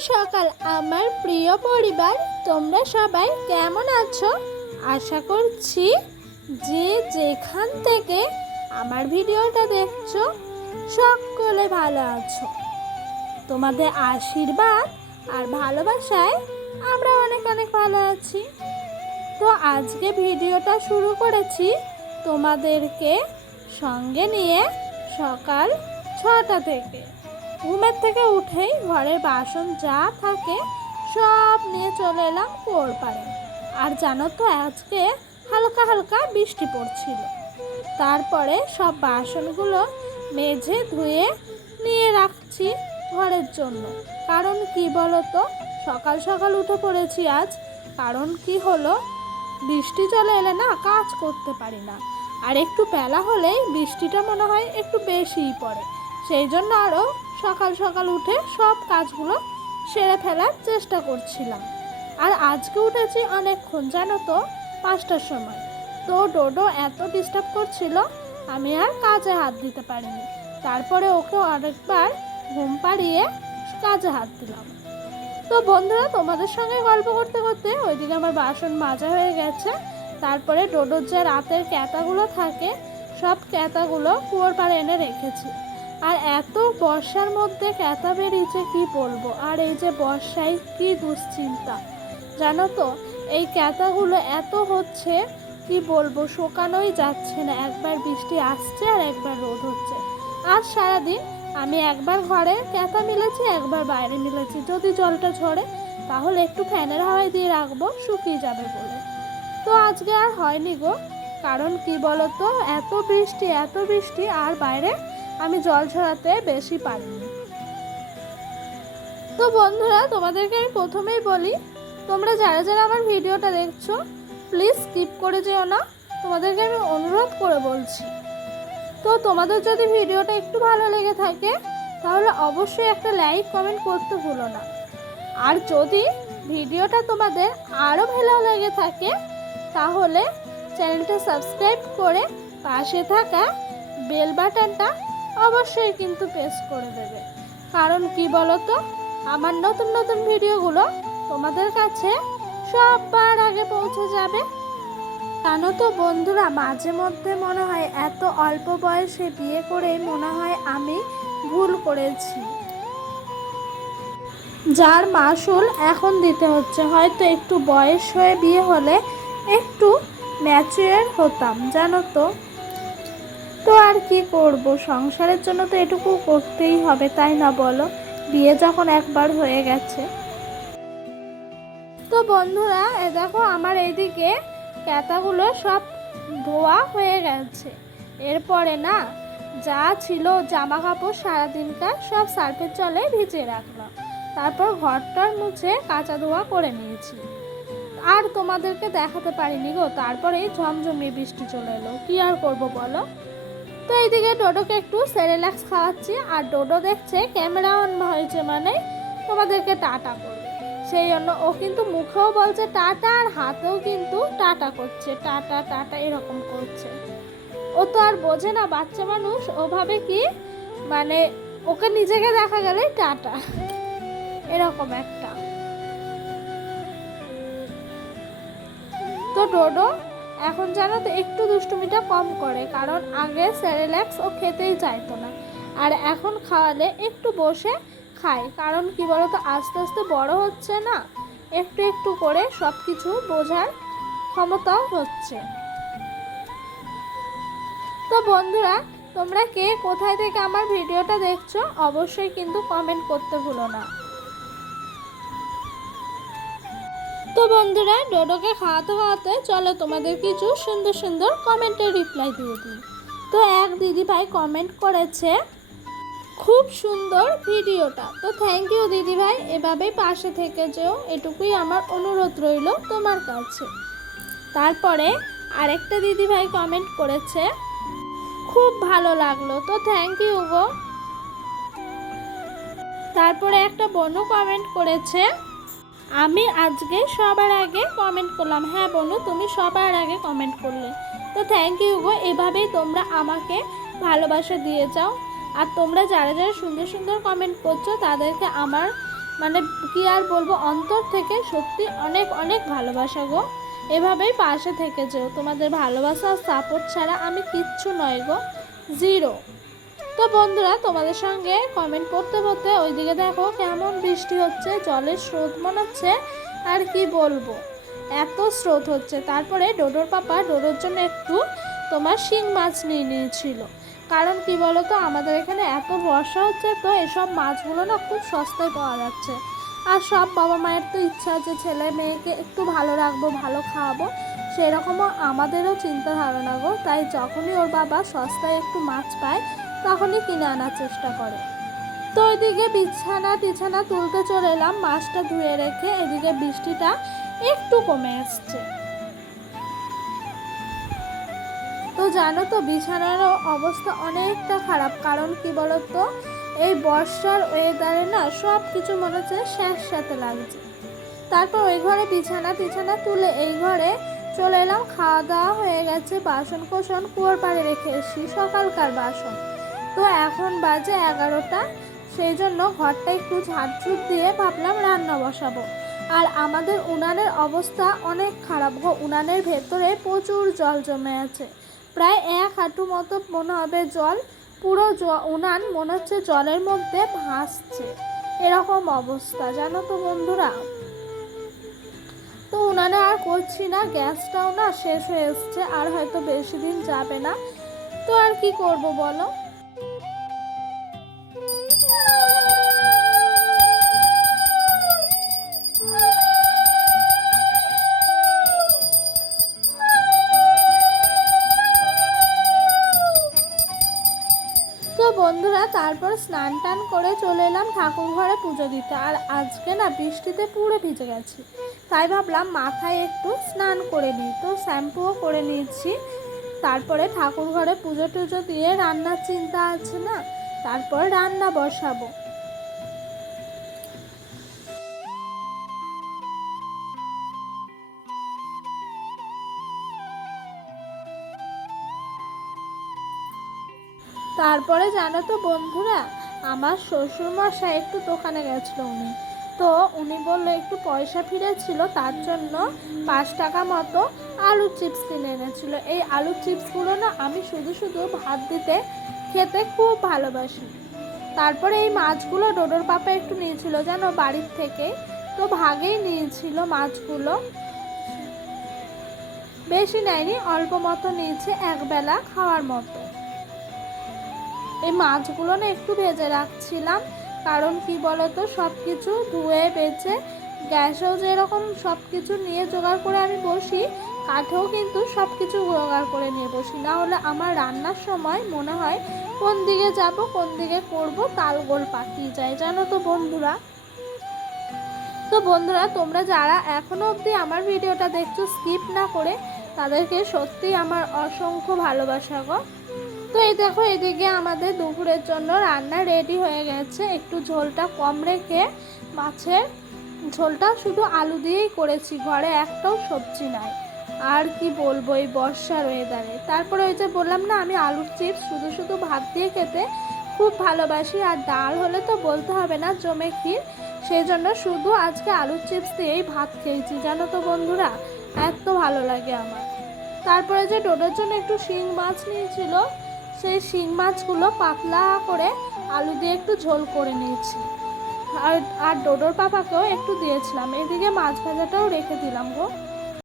সকাল আমার প্রিয় পরিবার, তোমরা সবাই কেমন আছো? আশা করছি যে যেখান থেকে আমার ভিডিওটা দেখছো সকলে ভালো আছো। তোমাদের আশীর্বাদ আর ভালোবাসায় আমরা অনেক অনেক ভালো আছি। তো আজকে ভিডিওটা শুরু করেছি তোমাদেরকে সঙ্গে নিয়ে সকাল 6টা থেকে। ঘুমের থেকে উঠেই ঘরের বাসন যা থাকে সব নিয়ে চলে এলাম কুয়োর পাড়ে। আর জানো তো আজকে হালকা হালকা বৃষ্টি পড়ছিল। তারপরে সব বাসনগুলো মেজে ধুয়ে নিয়ে রাখছি ঘরের জন্য। কারণ কি বলো তো, সকাল সকাল উঠে পড়েছি আজ। কারণ কি হলো, বৃষ্টি চলে এলে না কাজ করতে পারি না। আর একটু বেলা হলেই বৃষ্টিটা মনে হয় একটু বেশিই পড়ে। সেই জন্য আরও সকাল সকাল উঠে সব কাজগুলো সেরে ফেলার চেষ্টা করছিলাম। আর আজকে উঠেছি অনেকক্ষণ, জানো তো 5টার সময়। তো ডোডো এত ডিস্টার্ব করছিল, আমি আর কাজে হাত দিতে পারিনি। তারপরে ওকে আরেকবার ঘুম পাড়িয়ে কাজে হাত দিলাম। তো বন্ধুরা, তোমাদের সঙ্গে গল্প করতে করতে ওইদিকে আমার বাসন মাজা হয়ে গেছে। তারপরে ডোডোর যে রাতের ক্যাতাগুলো থাকে সব ক্যাতাগুলো কুয়োর পাড়ে এনে রেখেছি। আর এত বর্ষার মধ্যে ক্যাতা বেরিয়েছে কি বলবো। আর এই যে বর্ষায় কি দুশ্চিন্তা, জানো তো এই ক্যাতাগুলো এত হচ্ছে কি বলবো, শুকানোই যাচ্ছে না। একবার বৃষ্টি আসছে আর একবার রোদ হচ্ছে। আর সারাদিন আমি একবার ঘরে ক্যাতা মিলেছি, একবার বাইরে মিলেছি। যদি জলটা ঝরে তাহলে একটু ফ্যানের হাওয়ায় দিয়ে রাখবো, শুকিয়ে যাবে বলে। তো আজকে আর হয়নি গো। কারণ কি বলো তো, এত বৃষ্টি আর বাইরে আমি জল ঝরাতে বেশি পারিনি। তো বন্ধুরা, তোমাদেরকে আমি প্রথমেই বলি, তোমরা যারা যারা আমার ভিডিওটা দেখছো প্লিজ স্কিপ করে যেও না, তোমাদেরকে আমি অনুরোধ করে বলছি। তো তোমাদের যদি ভিডিওটা একটু ভালো লেগে থাকে তাহলে অবশ্যই একটা লাইক কমেন্ট করতে ভুলো না। আর যদি ভিডিওটা তোমাদের আরও ভালো লেগে থাকে তাহলে চ্যানেলটা সাবস্ক্রাইব করে পাশে থাকা বেল বাটনটা অবশ্যই কিন্তু প্রেস করে দেবে। কারণ কি বলো তো, আমার নতুন নতুন ভিডিওগুলো তোমাদের কাছে সবার আগে পৌঁছে যাবে। জানো তো বন্ধুরা, মাঝে মধ্যে মনে হয় এত অল্প বয়সে বিয়ে করেই মনে হয় আমি ভুল করেছি, যার মাসুল এখন দিতে হচ্ছে। হয়তো একটু বয়স হয়ে বিয়ে হলে একটু ম্যাচিওর হতাম, জানো তো। তো আর কি করব, সংসারের জন্য তো এটুকু করতেই হবে, তাই না বলো? বিয়ে যখন একবার হয়ে গেছে। তো বন্ধুরা, দেখো আমার এইদিকে ক্যাতাগুলো সব ধোয়া হয়ে গেছে। এরপরে না যা ছিল জামা কাপড় সারাদিনকার সব সার্ফের জলে ভিজিয়ে রাখলাম। তারপর ঘরটার মুছে কাঁচা ধোয়া করে নিয়েছি। আর তোমাদেরকে দেখাতে পারিনি গো। তারপরে ঝমঝমিয়ে বৃষ্টি চলে এলো, কি আর করবো বলো। তো এইদিকে ডোডোকে একটু সেরেল্যাক্স খাওয়াচ্ছি। আর ডোডো দেখছে ক্যামেরা অন হয়েছে মানে তোমাদেরকে টাটা করবে, সেই জন্য ও কিন্তু মুখেও বলছে টাটা আর হাতেও কিন্তু টাটা করছে, টাটা টাটা এরকম করছে। ও তো আর বোঝে না, বাচ্চা মানুষ, ওভাবে কি মানে ওকে নিজেকে দেখা গেলেই টাটা, এরকম একটা। তো ডোডো এখন জানো তো একটু দুষ্টুমিটা কম করে, কারণ আগে সেরেল্যাক্স ও খেতেই চাইতো না। আর এখন খাওয়ালে একটু বসে খায়। কারণ কি বলো তো, আস্তে আস্তে বড় হচ্ছে না, একটু একটু করে সব কিছু বোঝার ক্ষমতাও হচ্ছে। তো বন্ধুরা, তোমরা কে কোথায় থেকে আমার ভিডিওটা দেখছো অবশ্যই কিন্তু কমেন্ট করতে ভুলো না। তো বন্ধুরা, ডোডোকে খাওয়াতে খাওয়াতে চলো তোমাদের কিছু সুন্দর সুন্দর কমেন্টের রিপ্লাই দিয়ে দিই। তো এক দিদিভাই কমেন্ট করেছে, খুব সুন্দর ভিডিওটা। তো থ্যাংক ইউ দিদিভাই, এভাবেই পাশে থেকে যেও, এটুকুই আমার অনুরোধ রইল তোমার কাছে। তারপরে আরেকটা দিদিভাই কমেন্ট করেছে, খুব ভালো লাগলো। তো থ্যাংক ইউ গো। তারপরে একটা বোনও কমেন্ট করেছে, আমি আজকে সবার আগে কমেন্ট করলাম। হ্যাঁ বনু, তুমি সবার আগে কমেন্ট করলে। তো থ্যাংক ইউ গো, এভাবেই তোমরা আমাকে ভালোবাসা দিয়ে যাও। আর তোমরা যারা যারা সুন্দর সুন্দর কমেন্ট করছো তাদেরকে আমার মানে কি আর বলবো, অন্তর থেকে সত্যি অনেক অনেক ভালোবাসা গো। এভাবেই পাশে থেকে যেও, তোমাদের ভালোবাসা আর সাপোর্ট ছাড়া আমি কিচ্ছু নয় গো, জিরো। তো বন্ধুরা, তোমাদের সঙ্গে কমেন্ট পড়তে পড়তে ওইদিকে দেখো কেমন বৃষ্টি হচ্ছে, জলের স্রোত মনে হচ্ছে আর কি বলবো, এত স্রোত হচ্ছে। তারপরে ডোডোর পাপা ডোডোর জন্য একটু তোমার শিং মাছ নিয়ে নিয়েছিল, কারণ কি বলো তো, আমাদের এখানে এত বর্ষা হচ্ছে, তো এসব মাছগুলো না খুব সস্তায় পাওয়া যাচ্ছে। আর সব বাবা মায়ের তো ইচ্ছা আছে ছেলে মেয়েকে একটু ভালো রাখবো, ভালো খাওয়াবো, সেরকমও আমাদেরও চিন্তা ধারণা গো। তাই যখনই ওর বাবা সস্তায় একটু মাছ পায় তখনই কিনে আনার চেষ্টা করে। তো ওইদিকে বিছানা তুলতে চলে এলাম মাছটা ধুয়ে রেখে, এদিকে বৃষ্টিটা একটু কমে এসছে। তো জানো তো, বিছানারও অবস্থা অনেকটা খারাপ, কারণ কি বলতো, এই বর্ষার ওয়েদারে না সব কিছু মনে হচ্ছে স্যাঁতস্যাঁতে লাগছে। তারপর ওই ঘরে বিছানা তুলে এই ঘরে চলে এলাম। খাওয়া দাওয়া হয়ে গেছে, বাসন কোসন কুয়োর পাড়ে রেখে এসেছি, সকালকার বাসন। তো এখন বাজে 11টা, সেই জন্য ঘরটা একটু ঝাড়ঝুট দিয়ে ভাবলাম রান্না বসাবো। আর আমাদের উনানের অবস্থা অনেক খারাপ গো, উনানের ভেতরে প্রচুর জল জমে আছে, প্রায় 1 হাঁটু মতো মনে হবে জল, পুরো উনান মনে হচ্ছে জলের মধ্যে ভাসছে, এরকম অবস্থা জানো তো বন্ধুরা। তো উনানে আর করছি না, গ্যাসটাও না শেষ হয়ে এসছে, আর হয়তো বেশি দিন যাবে না। তো আর কি করব বলো। তো বন্ধুরা, তারপর স্নান টান করে চলে এলাম ঠাকুর ঘরে পুজো দিতে। আর আজকে না বৃষ্টিতে পুরো ভিজে গেছি, তাই ভাবলাম মাথায় একটু স্নান করে নিই, তো শ্যাম্পুও করে নিয়েছি। তারপরে ঠাকুর ঘরে পুজো টুজো দিয়ে রান্নার চিন্তা আছে না, তারপর রান্না বসাবো। তারপরে জানো তো বন্ধুরা, আমার শ্বশুরমশাই একটু দোকানে গেছিলো তো উনি বললো একটু পয়সা ফিরেছিল, তার জন্য 5 টাকা মতো আলুর চিপস কিনে এনেছিল। এই আলুর চিপসগুলো না আমি শুধু শুধু ভাত দিতে খেতে খুব ভালোবাসি। তারপরে এই মাছগুলো ডোডোর পাপা একটু নিয়েছিল জানো বাড়ির থেকে, তো ভাগেই নিয়েছিল মাছগুলো, বেশি নেয়নি, অল্প মতো নিয়েছে একবেলা খাওয়ার মতো। এই মাছগুলো না একটু ভেজে রাখছিলাম, কারণ কি বলতো, সব কিছু ধুয়ে বেছে গ্যাসেও যেরকম সব কিছু নিয়ে জোগাড় করে আমি বসি, কাঠেও কিন্তু সব কিছু জোগাড় করে নিয়ে বসি, না হলে আমার রান্নার সময় মনে হয় কোন দিকে যাব কোন দিকে করব তালগোল পাকিয়ে যায় জানো তো বন্ধুরা। তো বন্ধুরা, তোমরা যারা এখনো অবধি আমার ভিডিওটা দেখছো স্কিপ না করে, তাদেরকে সত্যিই আমার অসংখ্য ভালোবাসা গো। তো এই দেখো, এদিকে আমাদের দুপুরের জন্য রান্না রেডি হয়ে গেছে। একটু ঝোলটা কম রেখে মাছের ঝোলটা শুধু আলু দিয়েই করেছি, ঘরে একটাও সবজি নাই। আর কি বলবো এই বর্ষার ওয়েদারে। তারপরে ওই যে বললাম না, আমি আলুর চিপস শুধু শুধু ভাত দিয়ে খেতে খুব ভালোবাসি, আর ডাল হলে তো বলতে হবে না, জমে ক্ষীর। সেই জন্য শুধু আজকে আলুর চিপস দিয়েই ভাত খেয়েছি জানো তো বন্ধুরা, এত ভালো লাগে আমার। তারপরে যে ডোডোর জন্য একটু শিং মাছ নিয়েছিল, সেই শিং মাছগুলো পাতলা করে আলু দিয়ে একটু ঝোল করে নিয়েছি, আর ডোডোর পাপাকেও একটু দিয়েছিলাম। এদিকে মাছ ভাজাটাও রেখে দিলাম গো।